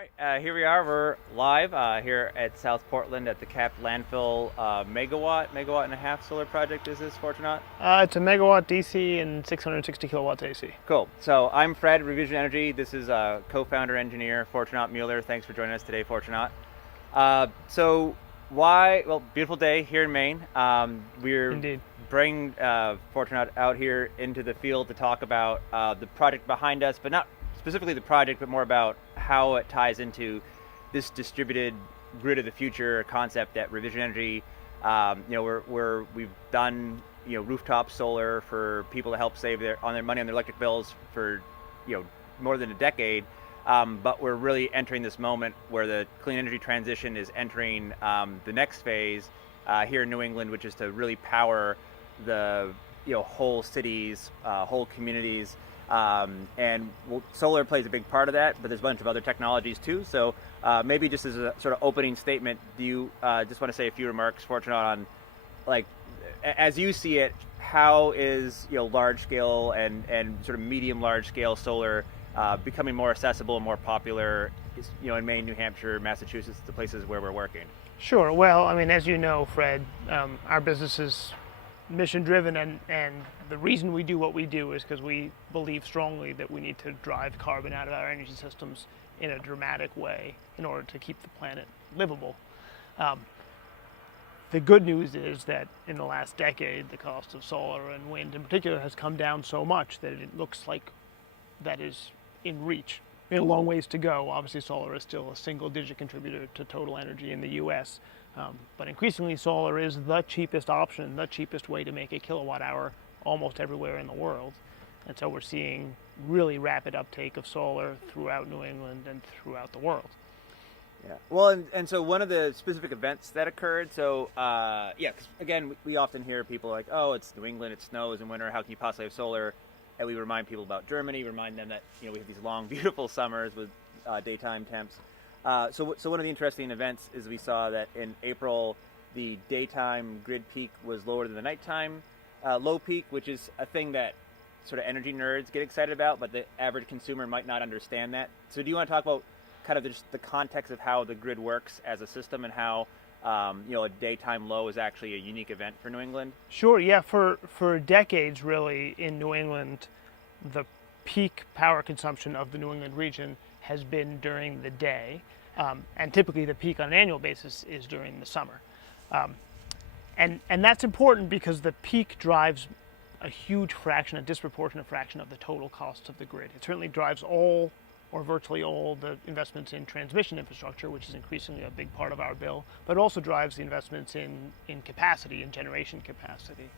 right, here we are. We're live here at South Portland at the capped landfill megawatt and a half solar project. Is this Fortunat? It's a megawatt DC and 660 kilowatts AC. Cool. So I'm Fred, Revision Energy. This is co-founder engineer Fortunat Mueller. Thanks for joining us today, Fortunat. So why? Well, beautiful day here in Maine. We're Indeed. bringing Fortunat out here into the field to talk about the project behind us, but not specifically the project, but more about how it ties into this distributed grid of the future concept that Revision Energy, we've done rooftop solar for people to help save their money on their electric bills for more than a decade. But we're really entering this moment where the clean energy transition is entering the next phase here in New England, which is to really power the whole cities, whole communities. Solar plays a big part of that, but there's a bunch of other technologies too. So maybe just as a sort of opening statement, do you just want to say a few remarks, Fortunate, on like as you see it, how is large scale and sort of medium large scale solar becoming more accessible and more popular, in Maine, New Hampshire, Massachusetts, the places where we're working? Sure. Well, I mean, as you know, Fred, our business is mission driven, and the reason we do what we do is because we believe strongly that we need to drive carbon out of our energy systems in a dramatic way in order to keep the planet livable. The good news is that in the last decade, the cost of solar and wind in particular has come down so much that it looks like that is in reach. We have a long ways to go. Obviously, solar is still a single-digit contributor to total energy in the U.S., but increasingly solar is the cheapest option, the cheapest way to make a kilowatt hour almost everywhere in the world. And so we're seeing really rapid uptake of solar throughout New England and throughout the world. Yeah. Well, and so one of the specific events that occurred, so, 'cause again, we often hear people like, oh, it's New England, it snows in winter, how can you possibly have solar? And we remind people about Germany, remind them that, we have these long, beautiful summers with daytime temps. So one of the interesting events is we saw that in April, the daytime grid peak was lower than the nighttime low peak, which is a thing that sort of energy nerds get excited about, but the average consumer might not understand that. So do you want to talk about kind of just the context of how the grid works as a system and how a daytime low is actually a unique event for New England? Sure, yeah, for decades really in New England, the peak power consumption of the New England region has been during the day, and typically the peak on an annual basis is during the summer. And that's important because the peak drives a huge fraction, a disproportionate fraction of the total cost of the grid. It certainly drives all or virtually all the investments in transmission infrastructure, which is increasingly a big part of our bill, but also drives the investments in capacity, in generation capacity.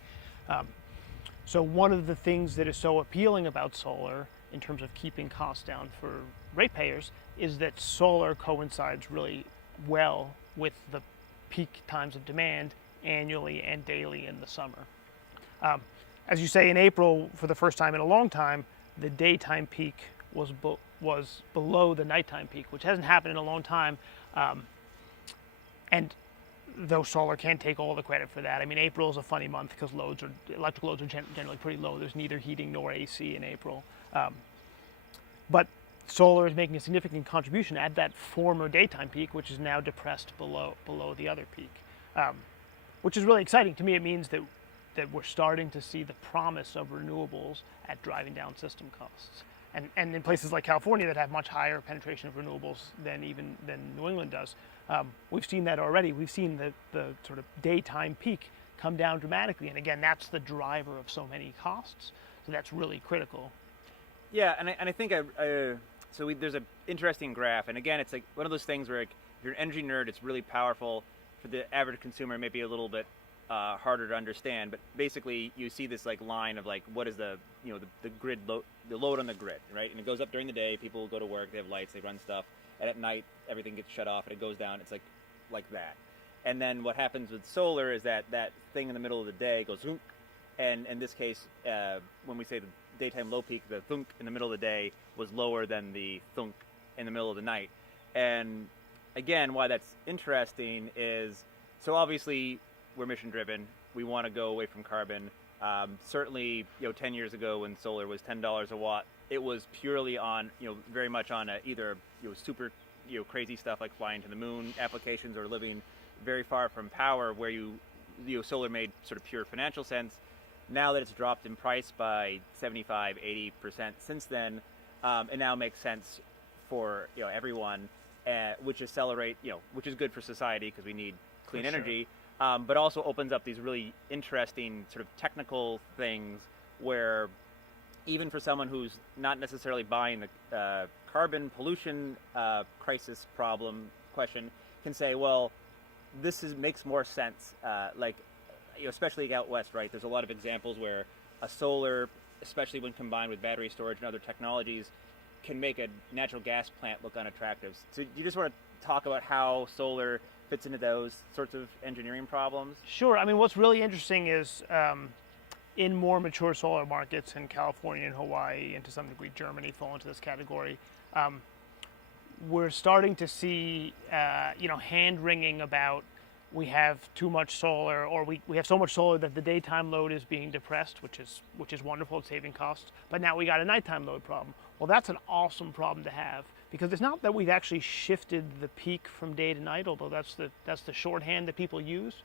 So one of the things that is so appealing about solar in terms of keeping costs down for ratepayers is that solar coincides really well with the peak times of demand annually and daily in the summer. As you say, in April, for the first time in a long time, the daytime peak was below the nighttime peak, which hasn't happened in a long time. And though solar can't take all the credit for that, I mean, April is a funny month because electric loads are generally pretty low. There's neither heating nor AC in April. But solar is making a significant contribution at that former daytime peak, which is now depressed below the other peak, which is really exciting. To me, it means that we're starting to see the promise of renewables at driving down system costs. And in places like California that have much higher penetration of renewables than New England does, we've seen that already. We've seen the sort of daytime peak come down dramatically. And again, that's the driver of so many costs. So that's really critical. Yeah, and I think there's an interesting graph. And again, it's like one of those things where, like, if you're an energy nerd, it's really powerful. For the average consumer, it may be a little bit harder to understand, but basically you see this like line of like what is the grid load, the load on the grid, right? And it goes up during the day, people go to work, they have lights, they run stuff, and at night everything gets shut off and it goes down. It's like that. And then what happens with solar is that thing in the middle of the day goes thunk, and in this case, when we say the daytime low peak, the thunk in the middle of the day was lower than the thunk in the middle of the night. And again, why that's interesting is, so obviously we're mission driven. We want to go away from carbon. Certainly, 10 years ago when solar was $10 a watt, it was purely on, very much on either super crazy stuff like flying to the moon applications or living very far from power, where solar made sort of pure financial sense. Now that it's dropped in price by 75, 80% since then, it now makes sense for everyone, which which is good for society because we need clean energy, but also opens up these really interesting sort of technical things where even for someone who's not necessarily buying the carbon pollution crisis question, can say, well, makes more sense. Especially out west, right? There's a lot of examples where a solar, especially when combined with battery storage and other technologies, can make a natural gas plant look unattractive. So you just want to talk about how solar fits into those sorts of engineering problems? Sure. I mean, what's really interesting is in more mature solar markets in California and Hawaii, and to some degree Germany fall into this category, we're starting to see hand-wringing about we have too much solar, or we have so much solar that the daytime load is being depressed, which is wonderful, it's saving costs, but now we got a nighttime load problem. Well, that's an awesome problem to have, because it's not that we've actually shifted the peak from day to night, although that's the shorthand that people use.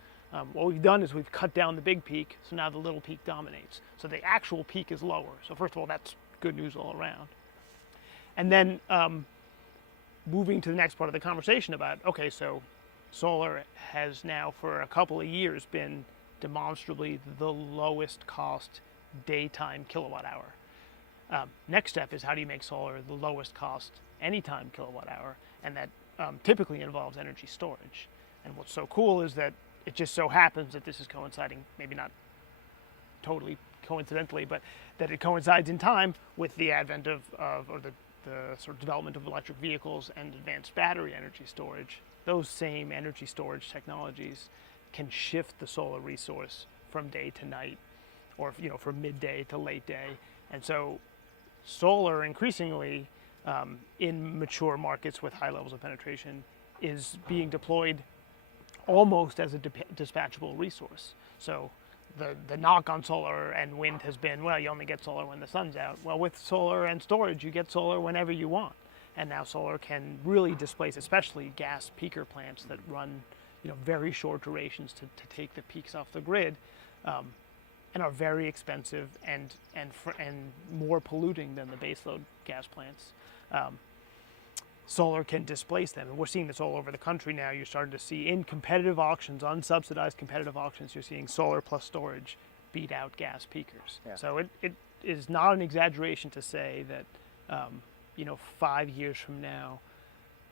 What we've done is we've cut down the big peak, so now the little peak dominates. So the actual peak is lower. So first of all, that's good news all around. And then moving to the next part of the conversation about, okay, so solar has now for a couple of years been demonstrably the lowest cost daytime kilowatt hour. Next step is how do you make solar the lowest cost anytime kilowatt hour, and that typically involves energy storage. And what's so cool is that it just so happens that this is coinciding, maybe not totally coincidentally, but that it coincides in time with the advent of the sort of development of electric vehicles and advanced battery energy storage. Those same energy storage technologies can shift the solar resource from day to night, or from midday to late day. And so solar increasingly in mature markets with high levels of penetration is being deployed almost as a dispatchable resource. So the knock on solar and wind has been, well, you only get solar when the sun's out. Well, with solar and storage, you get solar whenever you want. And now solar can really displace, especially gas peaker plants that run, very short durations to take the peaks off the grid, and are very expensive and more polluting than the baseload gas plants. Solar can displace them, and we're seeing this all over the country now. You're starting to see in competitive auctions, unsubsidized competitive auctions, you're seeing solar plus storage beat out gas peakers. Yeah. So it is not an exaggeration to say that 5 years from now,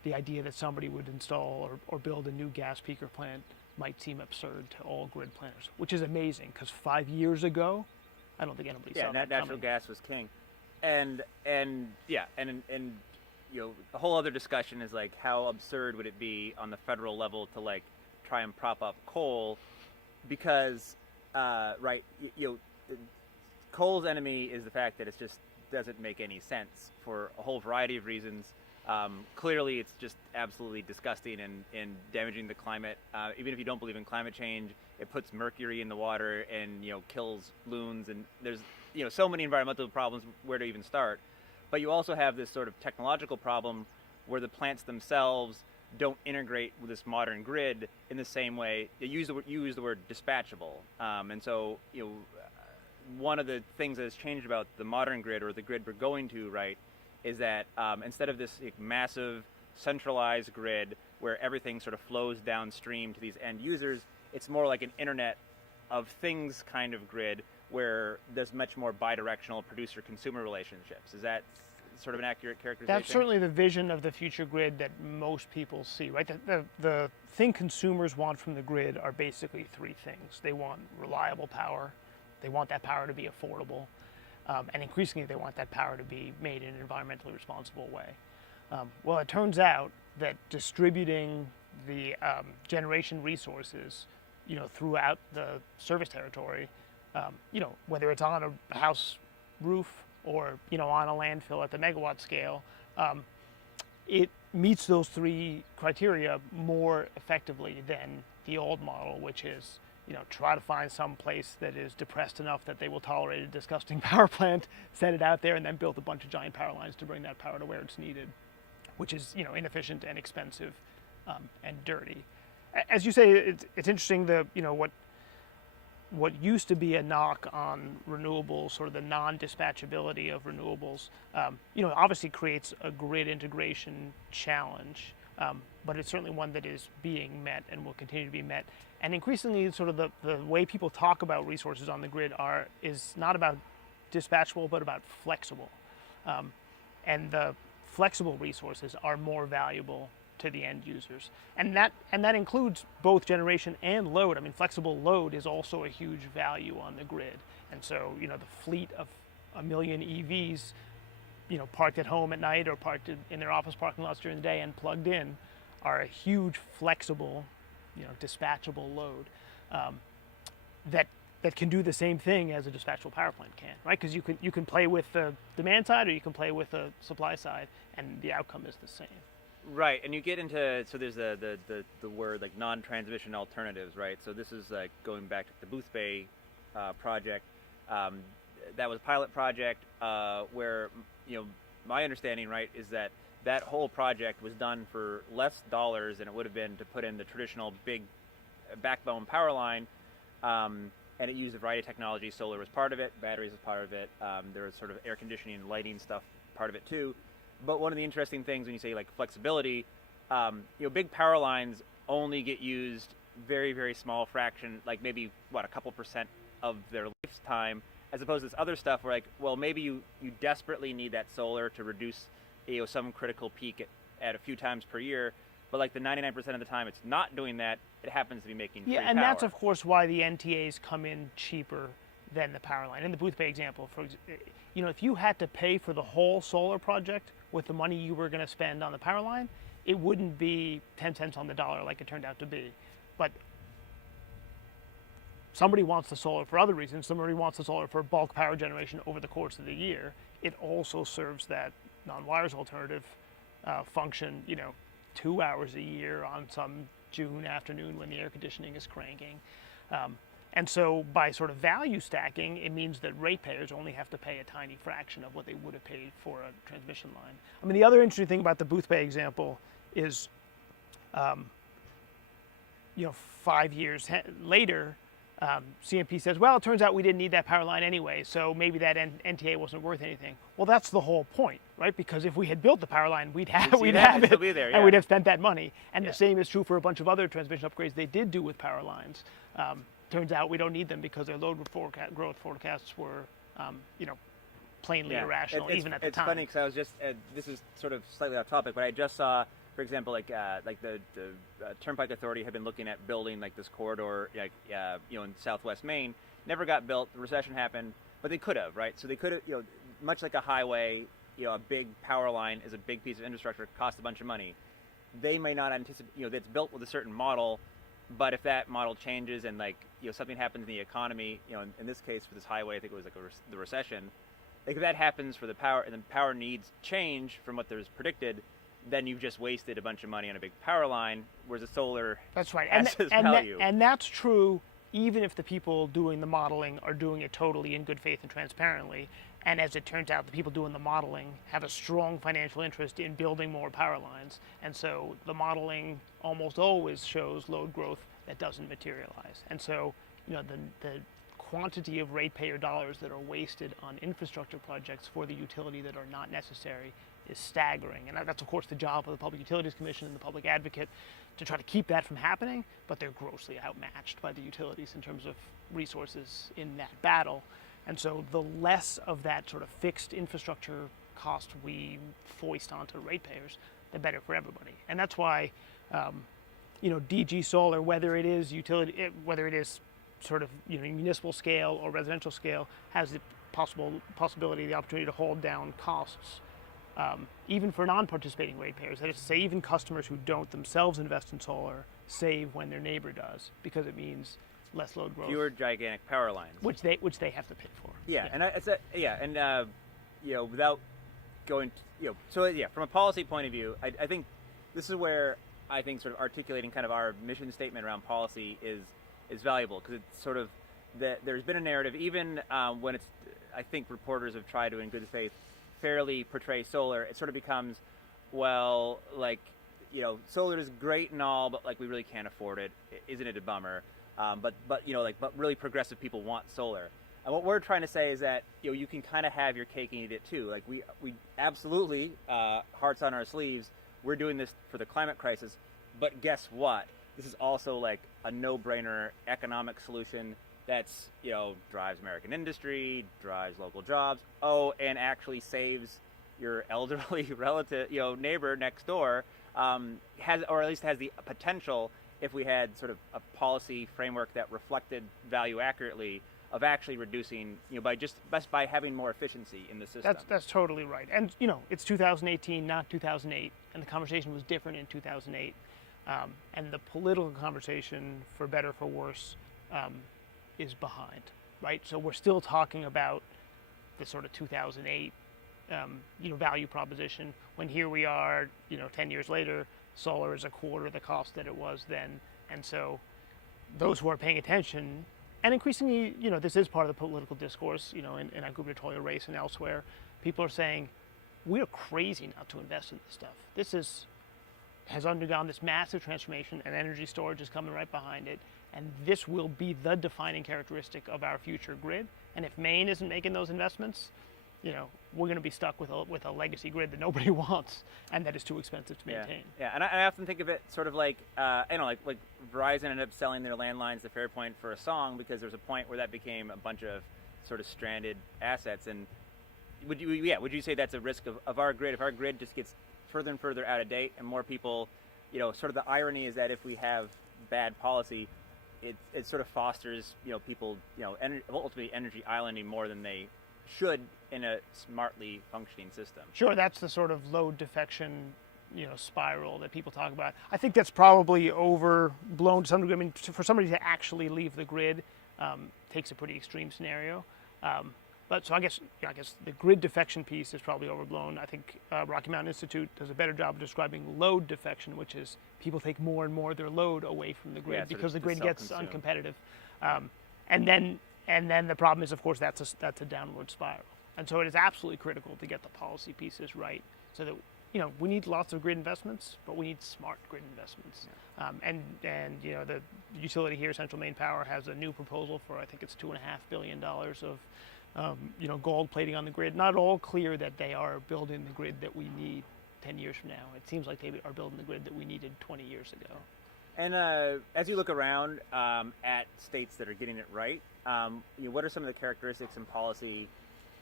the idea that somebody would install or build a new gas peaker plant might seem absurd to all grid planners, which is amazing, because 5 years ago, I don't think anybody saw that natural coming. Gas was king, and a whole other discussion is like how absurd would it be on the federal level to like try and prop up coal, because coal's enemy is the fact that it just doesn't make any sense for a whole variety of reasons. Clearly, it's just absolutely disgusting and damaging the climate. Even if you don't believe in climate change, it puts mercury in the water and kills loons. And there's so many environmental problems. Where to even start? But you also have this sort of technological problem where the plants themselves don't integrate with this modern grid in the same way. You use the word dispatchable, and so one of the things that has changed about the modern grid, or the grid we're going to, right, is that instead of this massive centralized grid where everything sort of flows downstream to these end users, it's more like an Internet of Things kind of grid where there's much more bidirectional producer-consumer relationships. Is that sort of an accurate characterization? That's certainly the vision of the future grid that most people see, right? The thing consumers want from the grid are basically three things. They want reliable power. They want that power to be affordable. And increasingly, they want that power to be made in an environmentally responsible way. Well, it turns out that distributing the generation resources, throughout the service territory, whether it's on a house roof or on a landfill at the megawatt scale, it meets those three criteria more effectively than the old model, which is try to find some place that is depressed enough that they will tolerate a disgusting power plant, set it out there, and then build a bunch of giant power lines to bring that power to where it's needed. which is inefficient and expensive and dirty. As you say, it's interesting what used to be a knock on renewables, sort of the non-dispatchability of renewables, obviously creates a grid integration challenge, but it's certainly one that is being met and will continue to be met. And increasingly, sort of the way people talk about resources on the grid is not about dispatchable, but about flexible. And the flexible resources are more valuable to the end users, and that includes both generation and load. I mean, flexible load is also a huge value on the grid, and so the fleet of 1 million EVs, parked at home at night or parked in their office parking lots during the day and plugged in, are a huge flexible, dispatchable load that can do the same thing as a dispatchable power plant can, right? Because you can play with the demand side or you can play with the supply side, and the outcome is the same. Right, and you get into, so there's the word like non-transmission alternatives, right? So this is like going back to the Booth Bay project. That was a pilot project where, my understanding, right, is that whole project was done for less dollars than it would have been to put in the traditional big backbone power line, and it used a variety of technology. Solar was part of it, batteries was part of it. There was sort of air conditioning and lighting stuff part of it too. But one of the interesting things when you say like flexibility, big power lines only get used very, very small fraction, like maybe a couple percent of their lifetime, as opposed to this other stuff where like, well, maybe you desperately need that solar to reduce some critical peak at a few times per year, but like the 99% of the time it's not doing that. It happens to be making free and power. that's of course why the NTAs come in cheaper than the power line. In the Booth Bay example, if you had to pay for the whole solar project with the money you were going to spend on the power line, it wouldn't be 10 cents on the dollar like it turned out to be. But somebody wants the solar for other reasons. Somebody wants the solar for bulk power generation over the course of the year. It also serves that non-wires alternative function, 2 hours a year on some June afternoon when the air conditioning is cranking. And so by sort of value stacking, it means that ratepayers only have to pay a tiny fraction of what they would have paid for a transmission line. I mean, the other interesting thing about the Booth Bay example is, 5 years later, CMP says, well, it turns out we didn't need that power line anyway, so maybe that NTA wasn't worth anything. Well, that's the whole point, right? Because if we had built the power line, we'd have it, be there, yeah. and we'd have spent that money. And the same is true for a bunch of other transmission upgrades they did do with power lines. Turns out we don't need them because their load growth forecasts were, plainly irrational, even at the time. It's funny because I was just, this is sort of slightly off topic, but I just saw, for example, like the Turnpike Authority had been looking at building like this corridor, in Southwest Maine. Never got built. The recession happened, but they could have, right? So they could have, much like a highway, a big power line is a big piece of infrastructure, costs a bunch of money. They may not anticipate, that's built with a certain model. But if that model changes and something happens in the economy, in this case for this highway, I think it was like the recession. Like if that happens for the power and the power needs change from what there's predicted, then you've just wasted a bunch of money on a big power line, whereas the solar that's right has its value. And that's true even if the people doing the modeling are doing it totally in good faith and transparently. And as it turns out, the people doing the modeling have a strong financial interest in building more power lines. And so the modeling almost always shows load growth that doesn't materialize. And so, the quantity of ratepayer dollars that are wasted on infrastructure projects for the utility that are not necessary is staggering. And that's, of course, the job of the Public Utilities Commission and the Public Advocate to try to keep that from happening, but they're grossly outmatched by the utilities in terms of resources in that battle. And so the less of that sort of fixed infrastructure cost we foist onto ratepayers, the better for everybody. And that's why, DG Solar, whether it is utility, whether it is sort of municipal scale or residential scale, has the possibility, the opportunity to hold down costs, even for non-participating ratepayers. That is to say, even customers who don't themselves invest in solar save when their neighbor does, because it means less load growth. Fewer gigantic power lines, which they have to pay for. Without going, from a policy point of view, I think this is where I think sort of articulating kind of our mission statement around policy is valuable, because it's sort of that there's been a narrative, even when it's, I think reporters have tried to, in good faith, fairly portray solar. It sort of becomes, well, like, solar is great and all, but like we really can't afford it. Isn't it a bummer? But really progressive people want solar. And what we're trying to say is that you can kind of have your cake and eat it too. Like we absolutely hearts on our sleeves. We're doing this for the climate crisis, but guess what? This is also like a no-brainer economic solution that's drives American industry, drives local jobs. Oh, and actually saves your elderly relative, neighbor next door. Has, or at least has the potential, if we had sort of a policy framework that reflected value accurately, of actually reducing, by just by having more efficiency in the system. That's totally right. And it's 2018, not 2008, and the conversation was different in 2008. And the political conversation, for better or for worse, is behind, right? So we're still talking about the sort of 2008, value proposition. When here we are, 10 years later, solar is a quarter of the cost that it was then, and so those who are paying attention, and increasingly, this is part of the political discourse, in our gubernatorial race and elsewhere, people are saying we're crazy not to invest in this stuff. This has undergone this massive transformation, and energy storage is coming right behind it. And this will be the defining characteristic of our future grid. And if Maine isn't making those investments, we're going to be stuck with a legacy grid that nobody wants, and that is too expensive to maintain. Yeah. And I often think of it sort of like, like Verizon ended up selling their landlines to Fairpoint for a song, because there was a point where that became a bunch of sort of stranded assets. And would you say that's a risk of our grid? If our grid just gets further and further out of date, and more people, sort of the irony is that if we have bad policy, it sort of fosters, people, ultimately energy islanding more than they should in a smartly functioning system. Sure, that's the sort of load defection, spiral that people talk about. I think that's probably overblown to some degree. I mean, for somebody to actually leave the grid takes a pretty extreme scenario. But so I guess the grid defection piece is probably overblown. I think Rocky Mountain Institute does a better job of describing load defection, which is people take more and more of their load away from the grid because the grid gets uncompetitive. And then the problem is, of course, that's a downward spiral. And so it is absolutely critical to get the policy pieces right, so that we need lots of grid investments, but we need smart grid investments. Yeah. And the utility here, Central Maine Power, has a new proposal for, I think it's $2.5 billion of gold plating on the grid. Not all clear that they are building the grid that we need 10 years from now. It seems like they are building the grid that we needed 20 years ago. And as you look around at states that are getting it right, what are some of the characteristics in policy?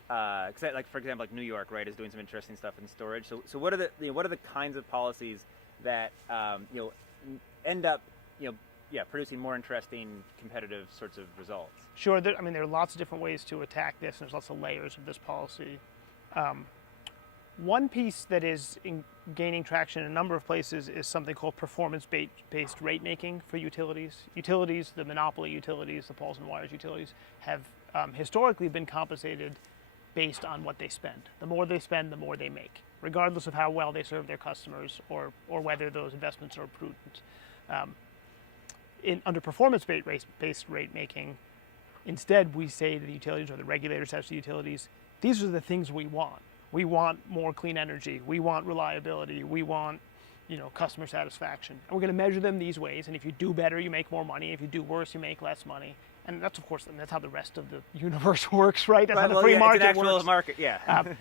Like, for example, like New York, right, is doing some interesting stuff in storage. So what are the kinds of policies that end up producing more interesting, competitive sorts of results? Sure. There are lots of different ways to attack this, and there's lots of layers of this policy. One piece that is gaining traction in a number of places is something called performance-based rate making for utilities. Utilities, the monopoly utilities, the poles and wires utilities, have historically been compensated based on what they spend. The more they spend, the more they make, regardless of how well they serve their customers or whether those investments are prudent. Under performance-based rate making, instead we say to the utilities, or the regulator says to the utilities, these are the things we want. We want more clean energy. We want reliability. We want, customer satisfaction. And we're going to measure them these ways. And if you do better, you make more money. If you do worse, you make less money. And that's, of course, that's how the rest of the universe works, right? That's how the free market it's an actual works. Market, yeah.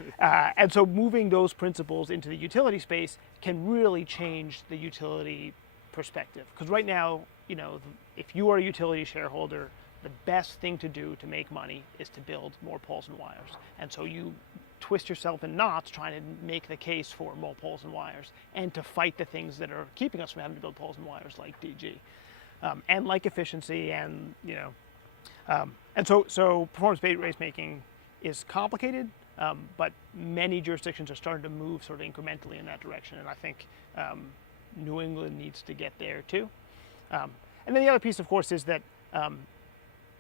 And so moving those principles into the utility space can really change the utility perspective. Because right now, if you are a utility shareholder, the best thing to do to make money is to build more poles and wires. And so you twist yourself in knots trying to make the case for more poles and wires, and to fight the things that are keeping us from having to build poles and wires, like DG, and like efficiency, and and so performance-based rate making is complicated, but many jurisdictions are starting to move sort of incrementally in that direction, and I think New England needs to get there too. And then the other piece, of course, is that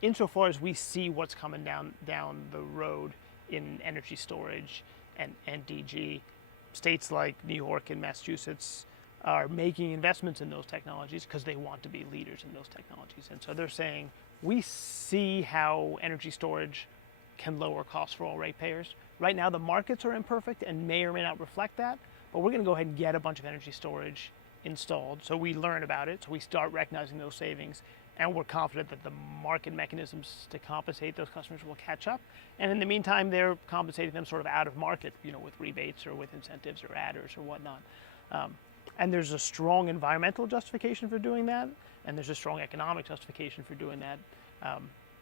insofar as we see what's coming down the road in energy storage and DG, states like New York and Massachusetts are making investments in those technologies because they want to be leaders in those technologies. And so they're saying, we see how energy storage can lower costs for all ratepayers. Right now, the markets are imperfect and may or may not reflect that, but we're going to go ahead and get a bunch of energy storage installed. So we learn about it, so we start recognizing those savings, and we're confident that the market mechanisms to compensate those customers will catch up. And in the meantime, they're compensating them sort of out of market, with rebates or with incentives or adders or whatnot. And there's a strong environmental justification for doing that, and there's a strong economic justification for doing that,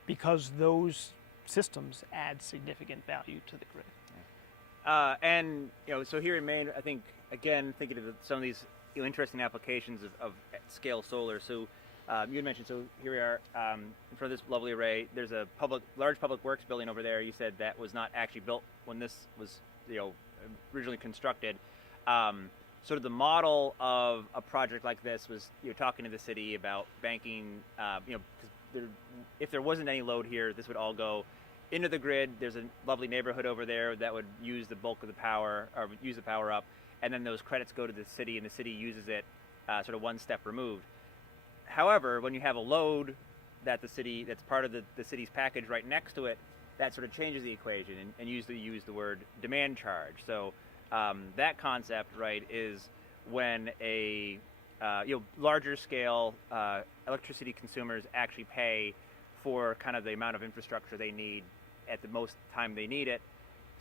because those systems add significant value to the grid. And so here in Maine, I think again thinking of some of these interesting applications of scale solar. So you had mentioned. So here we are in front of this lovely array. There's a large public works building over there. You said that was not actually built when this was originally constructed. Sort of the model of a project like this was talking to the city about banking. Because if there wasn't any load here, this would all go into the grid. There's a lovely neighborhood over there that would use the bulk of the power, or use the power up, and then those credits go to the city, and the city uses it sort of one step removed. However, when you have a load that's part of the city's package right next to it, that sort of changes the equation, and usually use the word demand charge. So that concept, right, is when a larger scale electricity consumers actually pay for kind of the amount of infrastructure they need at the most time they need it.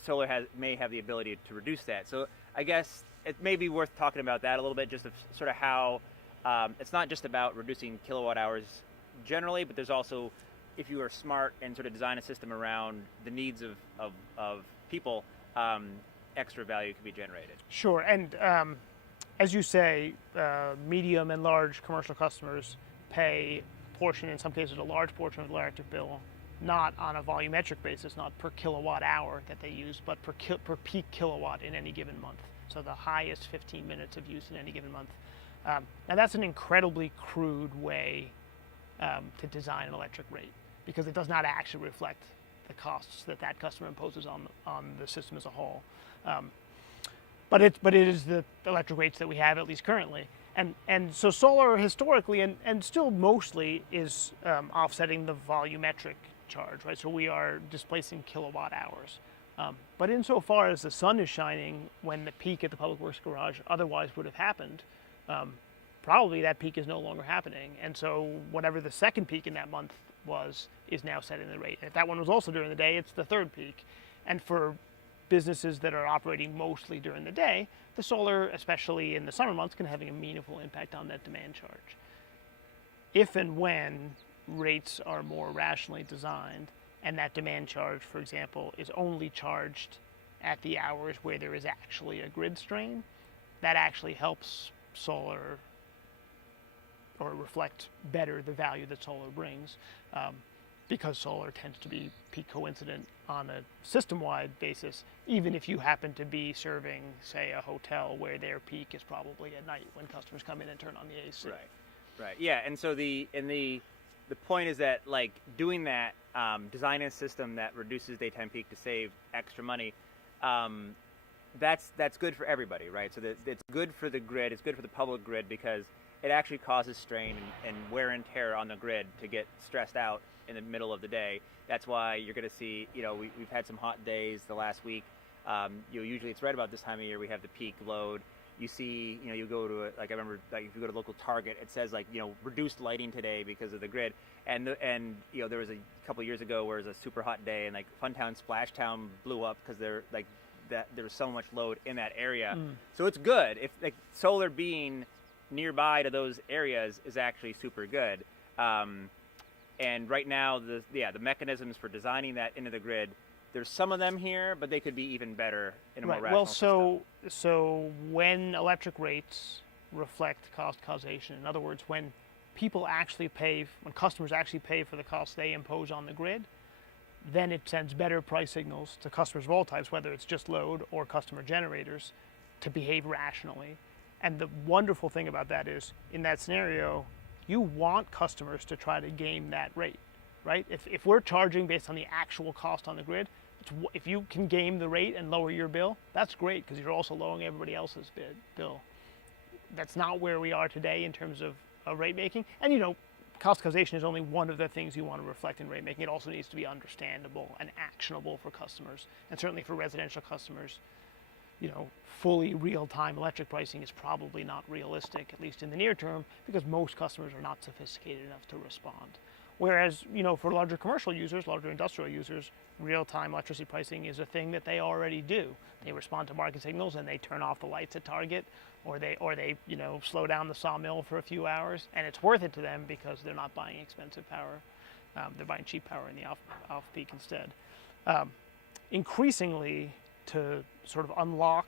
Solar may have the ability to reduce that. So I guess it may be worth talking about that a little bit, just of sort of how it's not just about reducing kilowatt hours generally, but there's also, if you are smart and sort of design a system around the needs of people, extra value can be generated. Sure, and as you say, medium and large commercial customers pay a portion, in some cases a large portion of the electric bill, not on a volumetric basis, not per kilowatt hour that they use, but per peak kilowatt in any given month. So the highest 15 minutes of use in any given month. Now that's an incredibly crude way to design an electric rate, because it does not actually reflect the costs that customer imposes on the system as a whole. But it is the electric rates that we have, at least currently. And so solar historically and still mostly is offsetting the volumetric charge, right? So we are displacing kilowatt hours. But insofar as the sun is shining when the peak at the public works garage otherwise would have happened, probably that peak is no longer happening. And so whatever the second peak in that month is now setting the rate. If that one was also during the day, it's the third peak. And for businesses that are operating mostly during the day, the solar, especially in the summer months, can have a meaningful impact on that demand charge. If and when rates are more rationally designed, and that demand charge, for example, is only charged at the hours where there is actually a grid strain, that actually helps solar, or reflect better the value that solar brings, because solar tends to be peak coincident on a system-wide basis, even if you happen to be serving, say, a hotel where their peak is probably at night when customers come in and turn on the AC. Right. Yeah, and so the point is that, like, doing that, designing a system that reduces daytime peak to save extra money, that's good for everybody, right? So that it's good for the grid, it's good for the public grid, because it actually causes strain and wear and tear on the grid to get stressed out in the middle of the day. That's why you're going to see, we've had some hot days the last week. Usually it's right about this time of year we have the peak load. You see, you go to I remember, like, if you go to local Target, it says, like, reduced lighting today because of the grid. And there was a couple years ago where it was a super hot day, and like Funtown Splashtown blew up because there was so much load in that area. So it's good if, like, solar being nearby to those areas is actually super good. And right now, the mechanisms for designing that into the grid, there's some of them here, but they could be even better in a more rational system. So when electric rates reflect cost causation, in other words, when customers actually pay for the costs they impose on the grid, then it sends better price signals to customers of all types, whether it's just load or customer generators, to behave rationally. And the wonderful thing about that is, in that scenario, you want customers to try to game that rate, right? If we're charging based on the actual cost on the grid, if you can game the rate and lower your bill, that's great, because you're also lowering everybody else's bill. That's not where we are today in terms of rate making. And cost causation is only one of the things you want to reflect in rate making. It also needs to be understandable and actionable for customers, and certainly for residential customers. fully real-time electric pricing is probably not realistic, at least in the near term, because most customers are not sophisticated enough to respond. Whereas, for larger commercial users, larger industrial users, real-time electricity pricing is a thing that they already do. They respond to market signals and they turn off the lights at Target, or they slow down the sawmill for a few hours, and it's worth it to them because they're not buying expensive power. They're buying cheap power in the off-peak instead. Increasingly, to sort of unlock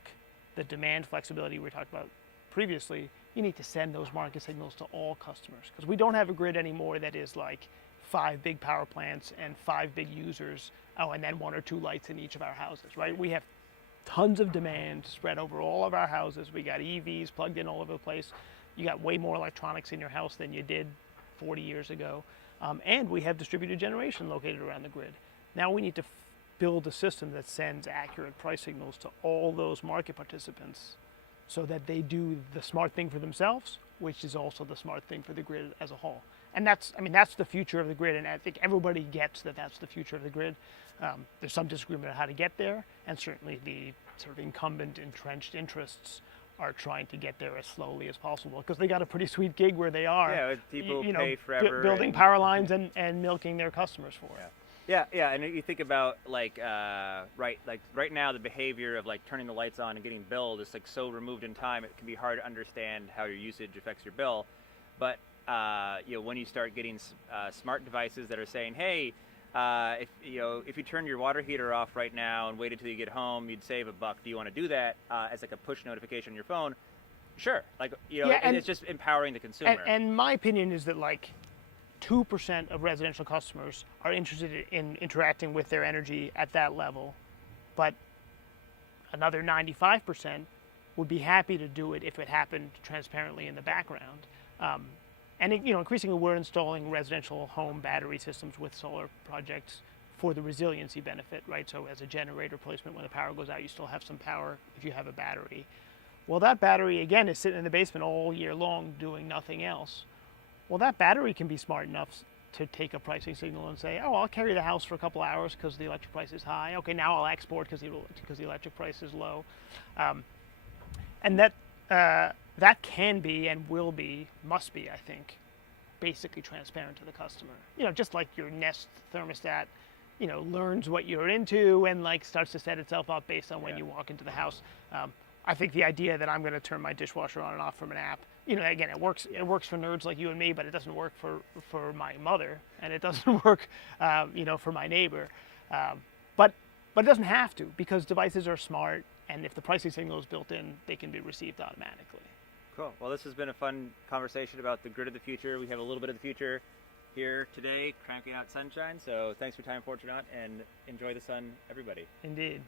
the demand flexibility we talked about previously, you need to send those market signals to all customers, because we don't have a grid anymore that is like 5 big power plants and 5 big users, and then 1 or 2 lights in each of our houses, right? We have tons of demand spread over all of our houses. We got EVs plugged in all over the place. You got way more electronics in your house than you did 40 years ago. And we have distributed generation located around the grid. Now we need to build a system that sends accurate price signals to all those market participants so that they do the smart thing for themselves, which is also the smart thing for the grid as a whole. And that's the future of the grid, and I think everybody gets that that's the future of the grid. There's some disagreement on how to get there, and certainly the sort of incumbent entrenched interests are trying to get there as slowly as possible, because they got a pretty sweet gig where they are. Yeah, people pay forever. Building power lines and milking their customers for it. Yeah, and you think about right now the behavior of like turning the lights on and getting billed is like so removed in time, it can be hard to understand how your usage affects your bill. But when you start getting smart devices that are saying, hey, if you turn your water heater off right now and wait until you get home, you'd save $1. Do you want to do that as like a push notification on your phone? Sure, and it's just empowering the consumer. And my opinion is that 2% of residential customers are interested in interacting with their energy at that level, but another 95% would be happy to do it if it happened transparently in the background. Increasingly we're installing residential home battery systems with solar projects for the resiliency benefit, right? So as a generator replacement, when the power goes out, you still have some power if you have a battery. Well, that battery, again, is sitting in the basement all year long doing nothing else. Well, that battery can be smart enough to take a pricing signal and say, oh, I'll carry the house for a couple hours because the electric price is high. Okay, now I'll export because the electric price is low. And that can be and must be, I think, basically transparent to the customer. Just like your Nest thermostat, learns what you're into and starts to set itself up based on when you walk into the house. I think the idea that I'm going to turn my dishwasher on and off from an app, again, it works for nerds like you and me, but it doesn't work for my mother, and it doesn't work, for my neighbor. But it doesn't have to, because devices are smart, and if the pricing signal is built in, they can be received automatically. Cool. Well, this has been a fun conversation about the grid of the future. We have a little bit of the future here today, cranking out sunshine. So thanks for your time, Fortunat, and enjoy the sun, everybody. Indeed.